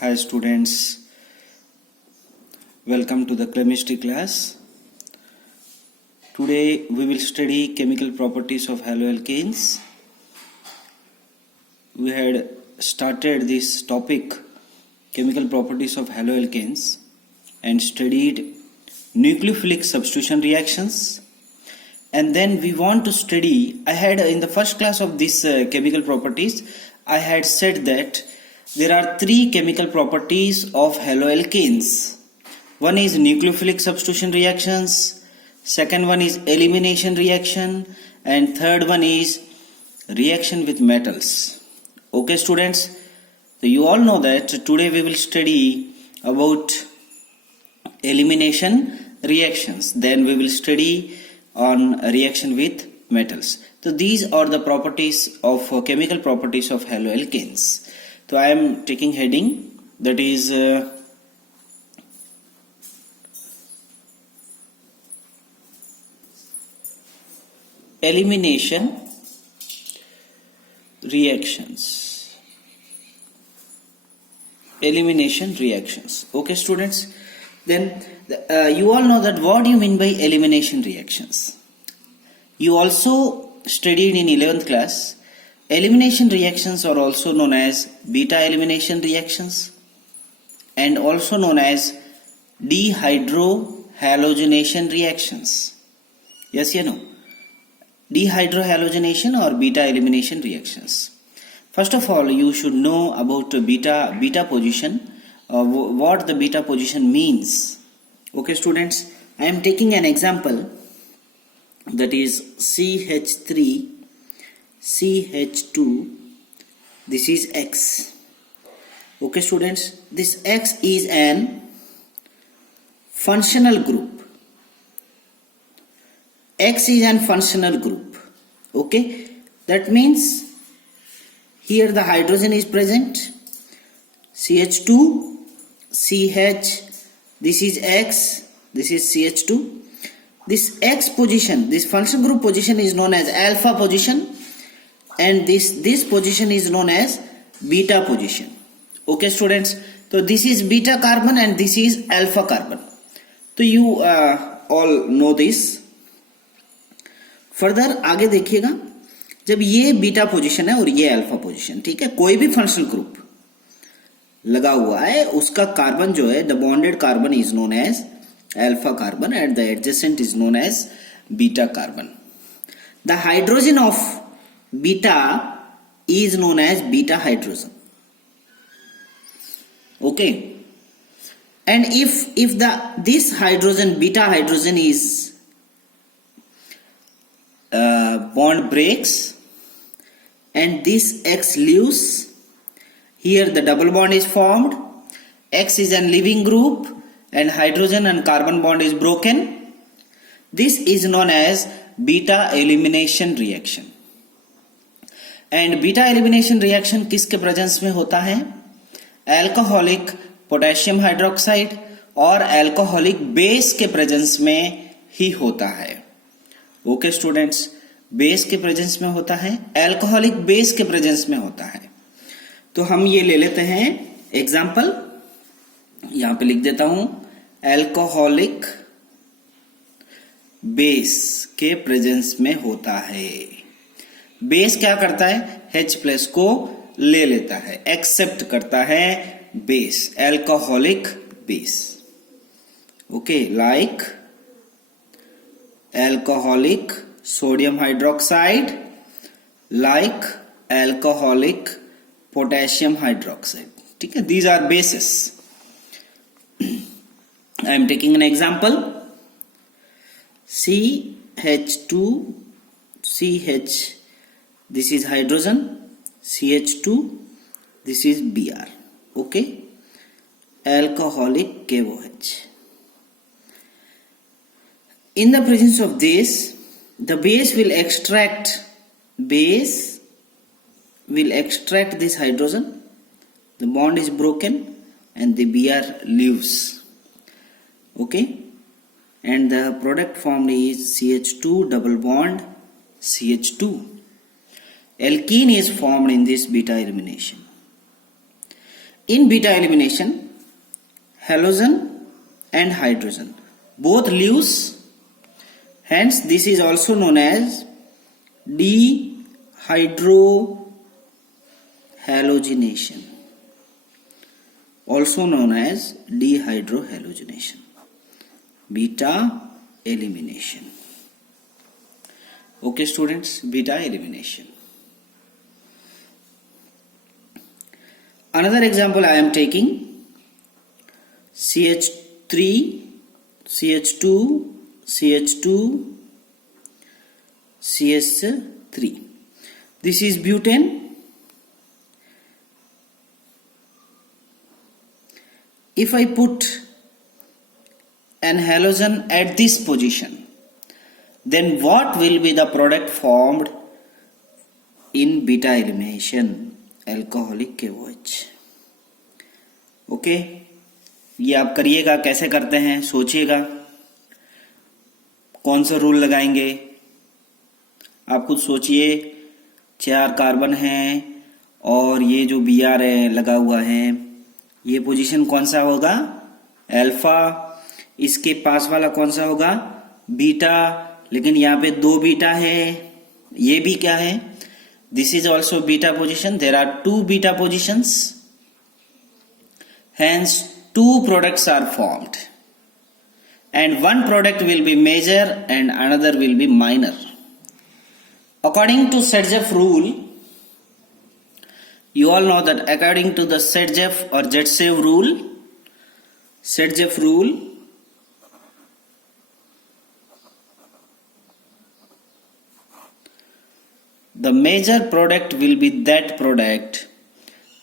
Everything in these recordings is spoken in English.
Hi students, welcome to the chemistry class. Today we will study chemical properties of haloalkanes. We had started this topic, chemical properties of haloalkanes, and studied nucleophilic substitution reactions. And then we want to study, I had in the first class of this chemical properties, I had said that there are three chemical properties of haloalkanes. One is nucleophilic substitution reactions, second one is elimination reaction, and third one is reaction with metals. Okay students, so you all know that today we will study about elimination reactions, then we will study on reaction with metals. So these are the properties of chemical properties of haloalkanes. So I am taking heading, that is elimination reactions. Elimination reactions. Okay students, then you all know that what do you mean by elimination reactions. You also studied in 11th class. Elimination reactions are also known as beta elimination reactions and also known as dehydrohalogenation reactions. Yes, you know, dehydrohalogenation or beta elimination reactions. First of all, you should know about beta position, what the beta position means. Okay students, I am taking an example, that is CH3 CH2, this is X. Okay students, this X is an functional group. X is an functional group. Okay, that means here the hydrogen is present, CH2 CH, this is X, this is CH2. This X position, this functional group position is known as alpha position, and this position is known as beta position. Okay students, so this is beta carbon and this is alpha carbon. So you all know this. Further आगे देखिएगा, जब ये beta position है और ये alpha position, ठीक है, कोई भी फंक्शनल ग्रुप लगा हुआ है, उसका कार्बन जो है, the bonded carbon is known as alpha carbon and the adjacent is known as beta carbon. The hydrogen of beta is known as beta hydrogen. Okay, and if this hydrogen, beta hydrogen, is bond breaks and this X leaves, here the double bond is formed, X is an leaving group and hydrogen and carbon bond is broken. This is known as beta elimination reaction. And beta elimination reaction किसके presence में होता है? Alcoholic potassium hydroxide और alcoholic base के presence में ही होता है. Okay students, base के प्रेजेंस में होता है, अल्कोहलिक बेस के प्रेजेंस में होता है. तो हम ये ले लेते हैं एग्जाम्पल, यहां पे लिख देता हूं, अल्कोहलिक बेस के प्रेजेंस में होता है. बेस क्या करता है? H प्लस को ले लेता है, एक्सेप्ट करता है base, alcoholic base. Okay, like alcoholic sodium hydroxide, like alcoholic potassium hydroxide. ठीक है, these are bases. I am taking an example, CH2 CH, this is hydrogen, CH2, this is Br. Okay, alcoholic KOH. In the presence of this, the base will extract this hydrogen, the bond is broken and the Br leaves. Okay, and the product formed is CH2 double bond CH2. Alkene is formed in this beta elimination. In beta elimination, halogen and hydrogen both lose, hence this is also known as dehydrohalogenation, also known as dehydrohalogenation, beta elimination. Okay students, beta elimination. Another example I am taking CH3, CH2, CH2, CH3. This is butane. If I put an halogen at this position, then what will be the product formed in beta elimination? Alcoholic KOH. Okay, ये आप करिएगा, कैसे करते हैं सोचिएगा, कौन सा rule लगाएंगे आप खुद सोचिए। 4 कार्बन हैं और ये जो Br है लगा हुआ है, ये पोजीशन कौन सा होगा? अल्फा। इसके पास वाला कौन सा होगा? बीटा। लेकिन यहाँ पे 2 बीटा है, ये भी क्या है? This is also beta position. There are 2 beta positions, hence 2 products are formed and one product will be major and another will be minor. According to Sergev rule, you all know that according to the Sergev or Jetsev rule, Sergev rule, the major product will be that product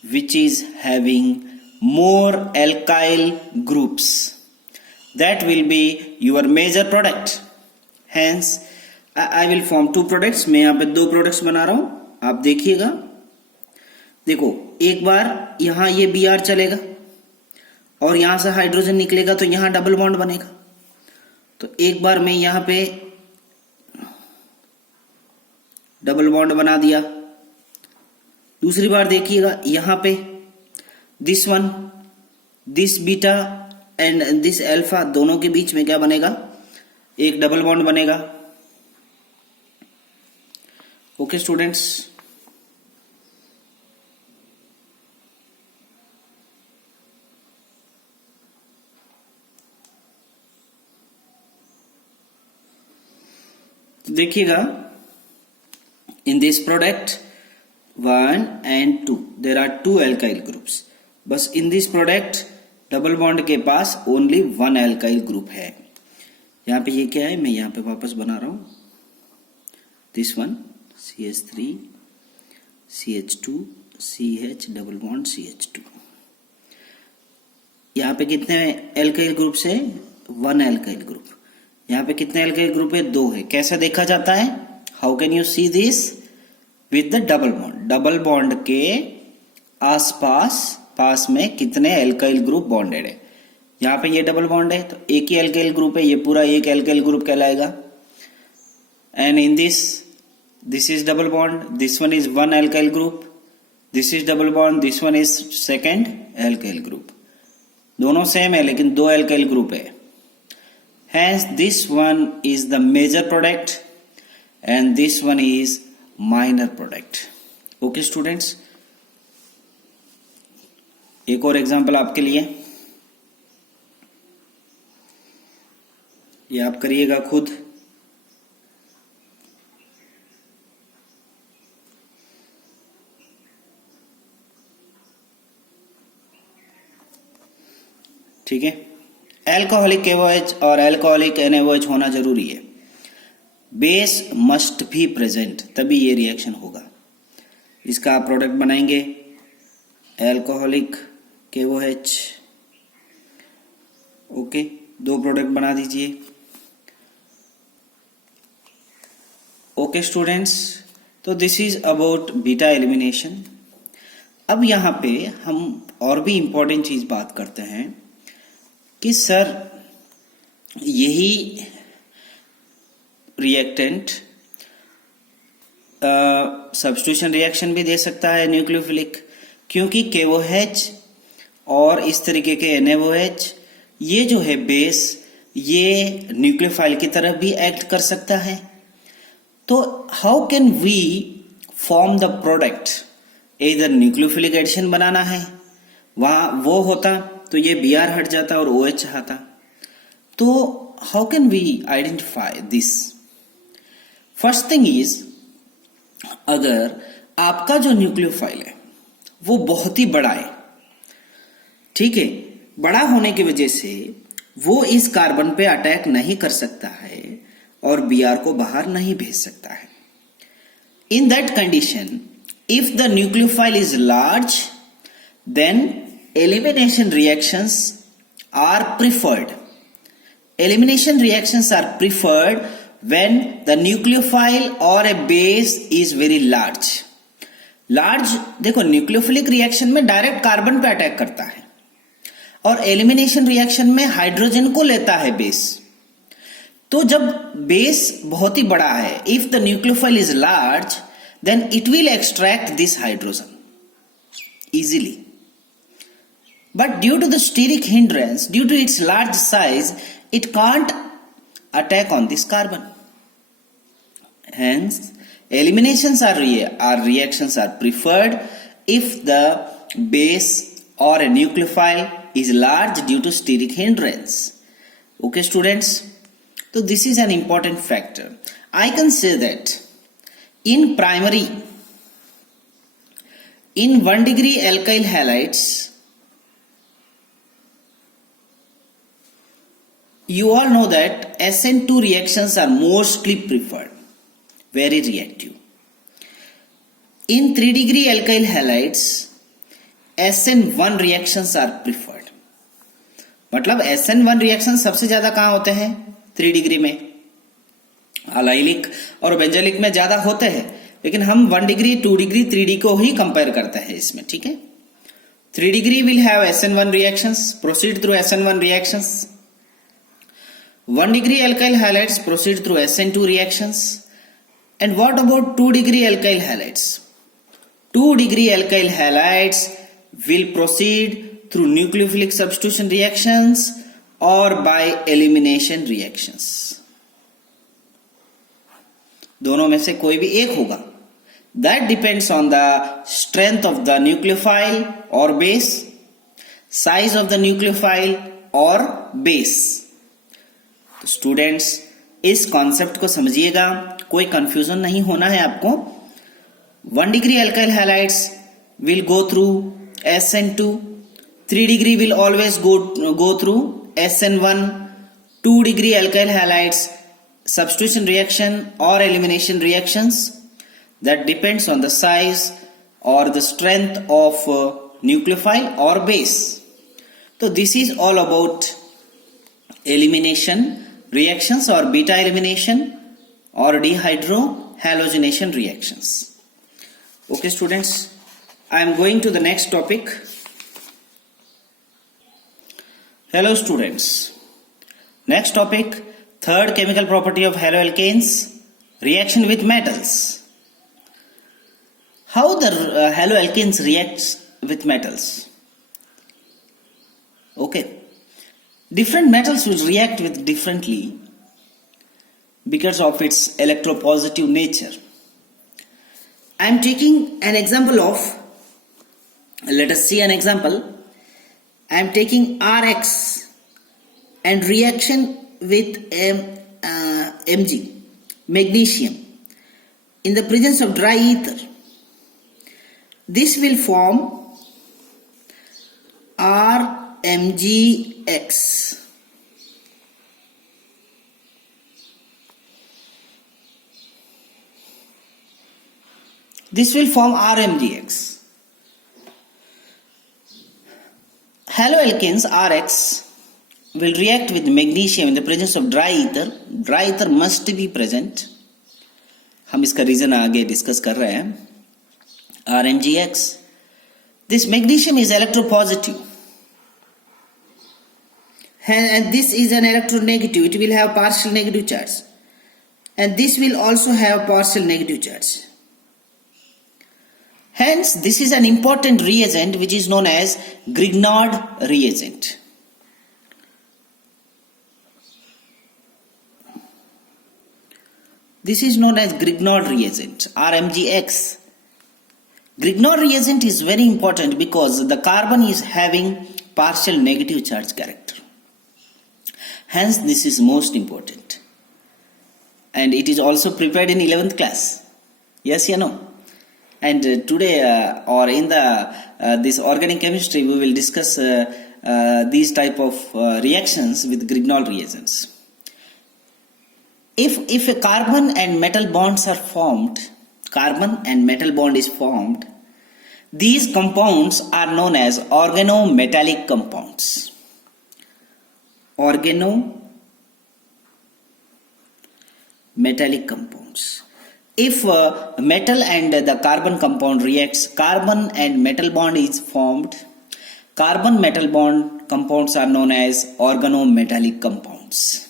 which is having more alkyl groups. That will be your major product. Hence, I will form 2 products. मैं यहाँ पे 2 products बना रहा हूँ, आप देखिएगा। देखो, एक बार यहाँ ये Br चलेगा और यहाँ से हाइड्रोजन निकलेगा तो यहाँ डबल बॉन्ड बनेगा। तो एक बार मैं यहाँ पे डबल बॉन्ड बना दिया। दूसरी बार देखिएगा, यहाँ पे this one, this beta and this alpha, दोनों के बीच में क्या बनेगा? एक डबल बॉन्ड बनेगा। ओके स्टूडेंट्स, तो देखिएगा, in this product 1 and 2 there are 2 alkyl groups. बस in this product double bond के पास ओनली 1 alkyl ग्रुप है। यहाँ पे ये क्या है, मैं यहाँ पे वापस बना रहा हूँ। This one CH3 CH2 CH double bond CH2। यहाँ पे कितने alkyl ग्रुप्स है? 1 alkyl ग्रुप। यहाँ पे कितने alkyl ग्रुप है? 2 है। कैसा देखा जाता है? How can you see this? With the double bond. Double bond के पास में कितने एल्काइल ग्रुप बॉन्डेड है? यहाँ पे ये डबल बॉन्ड है तो एक ही एल्काइल ग्रुप है, ये पूरा एक एल्काइल ग्रुप कहलाएगा। And in this is double bond, this one is 1 alkyl group, this is double bond, this one is second alkyl group. दोनों सेम है लेकिन 2 एल्काइल ग्रुप है। Hence this one is the major product and this one is minor product. Okay students, एक और example आपके लिए, ये आप करिएगा खुद। ठीक है, एल्कोहलिक KOH और एल्कोहलिक NaOH होना जरूरी है। बेस मस्ट भी प्रेजेंट, तभी ये रिएक्शन होगा। इसका आप प्रोडक्ट बनाएंगे एल्कोहलिक KOH। ओके, 2 प्रोडक्ट बना दीजिए। ओके स्टूडेंट्स, तो this is about beta elimination. अब यहाँ पे हम और भी इंपॉर्टेंट चीज बात करते हैं कि सर यही रिएक्टेंट सब्स्टिट्यूशन रिएक्शन भी दे सकता है न्यूक्लियोफिलिक, क्योंकि KOH और इस तरीके के NaOH, ये जो है बेस, ये न्यूक्लियोफाइल की तरफ भी एक्ट कर सकता है। तो how can we form the product? इधर न्यूक्लियोफिलिक एडिशन बनाना है, वहां वो होता तो ये Br हट जाता और OH आता। तो how can we identify this? First thing is, अगर आपका जो न्यूक्लियोफाइल है वो बहुत ही बड़ा है, ठीक है, बड़ा होने की वजह से वो इस कार्बन पे अटैक नहीं कर सकता है और Br को बाहर नहीं भेज सकता है। In that condition, if the nucleophile is large, then elimination reactions are preferred. Elimination reactions are preferred when the nucleophile or a base is very large. Large, देखो न्यूक्लियोफिलिक रिएक्शन में डायरेक्ट कार्बन पे attack करता है और elimination reaction में hydrogen को लेता है बेस। तो जब बेस बहुत ही बड़ा है, if the nucleophile is large, then it will extract this hydrogen easily, but due to the steric hindrance, due to its large size, it can't attack on this carbon. Hence, eliminations are reactions are preferred if the base or a nucleophile is large due to steric hindrance. Okay, students? So this is an important factor. I can say that in primary, in 1 degree alkyl halides, you all know that SN2 reactions are mostly preferred, very reactive. In 3 degree alkyl halides, SN1 reactions are preferred. मतलब SN1 reaction सबसे ज्यादा कहां होते हैं? 3 degree में। Allylic और बेंजालिक में ज्यादा होते हैं, लेकिन हम 1 डिग्री, 2 डिग्री, 3D को ही कंपेयर करते हैं इसमें, ठीक है। 3 degree will have SN1 reactions, proceed through SN1 reactions. 1 degree alkyl halides proceed through SN2 reactions. And what about 2 degree alkyl halides? 2 degree alkyl halides will proceed through nucleophilic substitution reactions or by elimination reactions. दोनों में से कोई भी एक होगा. That depends on the strength of the nucleophile or base, size of the nucleophile or base. तो students इस concept को समझिएगा, कोई कंफ्यूजन नहीं होना है आपको. 1 degree alkyl halides will go through SN2, 3 degree will always go through SN1. 2 degree alkyl halides substitution reaction or elimination reactions, that depends on the size or the strength of nucleophile or base. So this is all about elimination reactions or beta elimination or dehydrohalogenation reactions. Okay students, I am going to the next topic. Hello students, next topic, third chemical property of haloalkanes, reaction with metals. How the haloalkanes reacts with metals? Okay, different metals will react with differently because of its electropositive nature. I am taking an example of, let us see an example. I am taking RX and reaction with Mg, magnesium, in the presence of dry ether. This will form RMgX. This will form RMgX. Haloalkanes RX will react with magnesium in the presence of dry ether. Dry ether must be present. हम इसका reason आगे discuss कर रहे हैं. RMgX. This magnesium is electropositive. And this is an electronegative. It will have partial negative charge. And this will also have partial negative charge. Hence, this is an important reagent which is known as Grignard reagent. This is known as Grignard reagent, RMGX. Grignard reagent is very important because the carbon is having partial negative charge character. Hence, this is most important. And it is also prepared in 11th class. Yes, you know. And today or in the this organic chemistry, we will discuss these type of reactions with Grignard reagents. If a carbon and metal bonds are formed, carbon and metal bond is formed, these compounds are known as organometallic compounds. Organometallic compounds. If metal and the carbon compound reacts, carbon and metal bond is formed. Carbon metal bond compounds are known as organometallic compounds.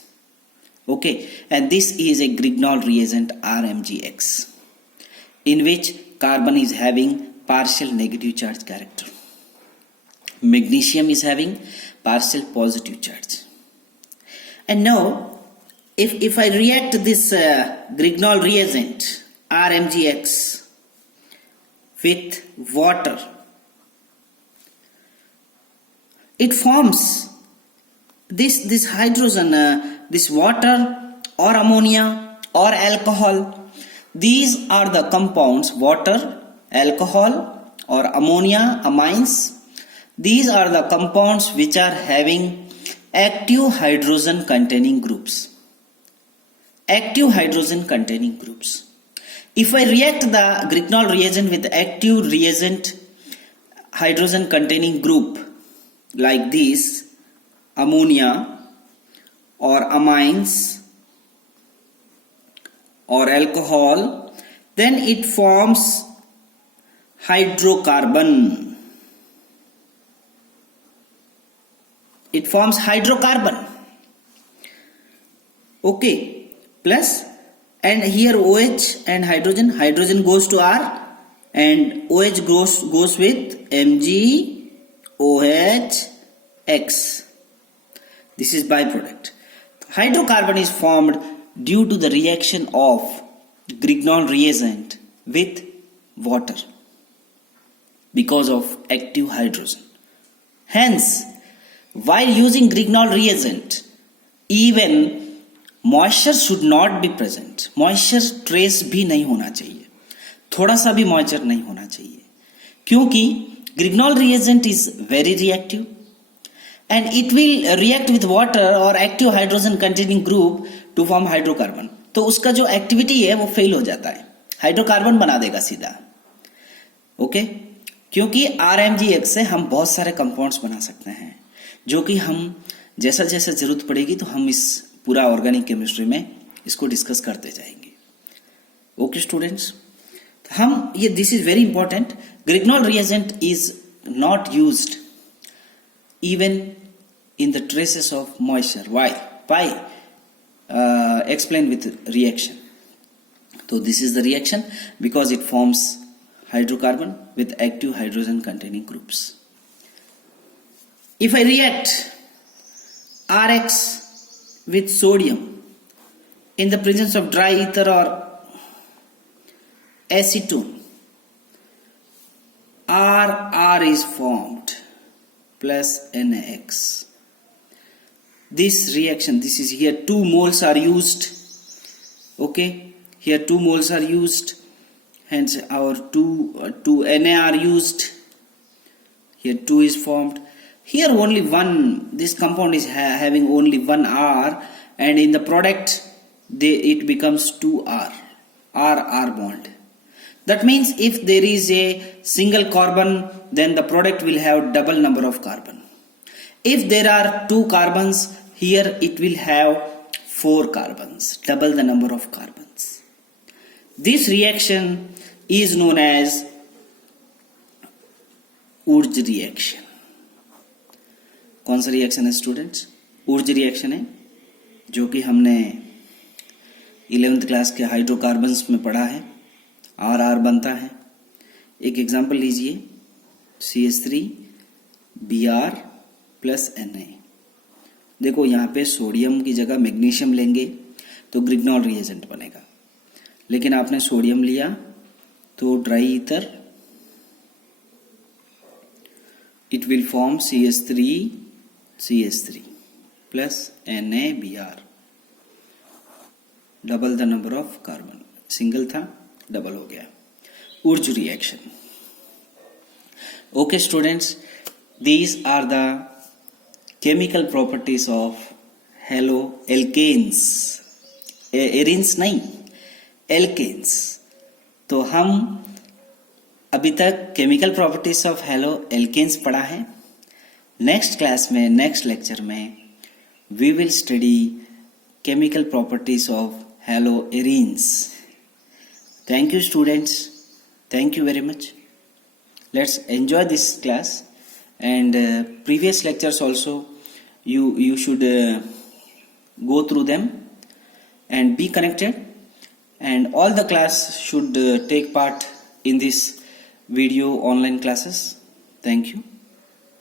Okay, and this is a Grignard reagent RMGX, in which carbon is having partial negative charge character. Magnesium is having partial positive charge. And now, if I react this Grignard reagent RMGX with water, it forms this hydrogen, this water or ammonia or alcohol. These are the compounds, water, alcohol or ammonia, amines. These are the compounds which are having active hydrogen containing groups. Active hydrogen containing groups. If I react the Grignard reagent with active reagent hydrogen containing group like this, ammonia or amines or alcohol, then it forms hydrocarbon. It forms hydrocarbon. Okay. Plus, and here OH and hydrogen goes to R and OH goes with MgOH(X). This is byproduct. Hydrocarbon is formed due to the reaction of Grignard reagent with water because of active hydrogen. Hence, while using Grignard reagent, even moisture should not be present. Moisture trace भी नहीं होना चाहिए, थोड़ा सा भी moisture नहीं होना चाहिए, क्योंकि Grignard reagent is very reactive and it will react with water or active hydrogen containing group to form hydrocarbon. तो उसका जो एक्टिविटी है वो फेल हो जाता है, हाइड्रोकार्बन बना देगा सीधा. ओके, क्योंकि RMGX से हम बहुत सारे कंपाउंड्स बना सकते हैं, जो कि हम जैसा जैसा जरूरत पड़ेगी तो हम इस पूरा ऑर्गेनिक केमिस्ट्री में इसको डिस्कस करते जाएंगे. ओके स्टूडेंट्स, हम ये this is very important. Grignard reagent is not used even in the traces of moisture. Why? Explain with reaction. So this is the reaction because it forms hydrocarbon with active hydrogen containing groups. If I react RX with sodium in the presence of dry ether or acetone, RR is formed plus NaX. This reaction, this is here 2 moles are used. Okay, here 2 moles are used, hence our 2 Na are used. Here 2 is formed. Here only one, this compound is having only one R, and in the product it becomes 2R, RR bond. That means if there is a single carbon, then the product will have double number of carbon. If there are 2 carbons, here it will have 4 carbons, double the number of carbons. This reaction is known as Urge reaction. कौन सा reaction है students? उर्ज reaction है, जो कि हमने 11th class के hydrocarbons में पढ़ा है. आर आर बनता है, एक एग्जाम्पल लीजिए, CH3Br प्लस Na। देखो यहाँ पे सोडियम की जगह मैग्नीशियम लेंगे तो ग्रिग्नॉल रिएजेंट बनेगा, लेकिन आपने सोडियम लिया तो dry ether, it will form CH3 plus NaBr, double the number of carbon, single था डबल हो गया। Wurtz reaction. Okay students, these are the chemical properties of haloalkanes, arenes नहीं, एल्केन्स। तो हम अभी तक chemical properties of haloalkanes पढ़ा है। नेक्स्ट क्लास में, नेक्स्ट लेक्चर में we will study chemical properties of haloarenes. Thank you students, thank you very much. Let's enjoy this class, and previous lectures also you should go through them and be connected, and all the class should take part in this video online classes. Thank you.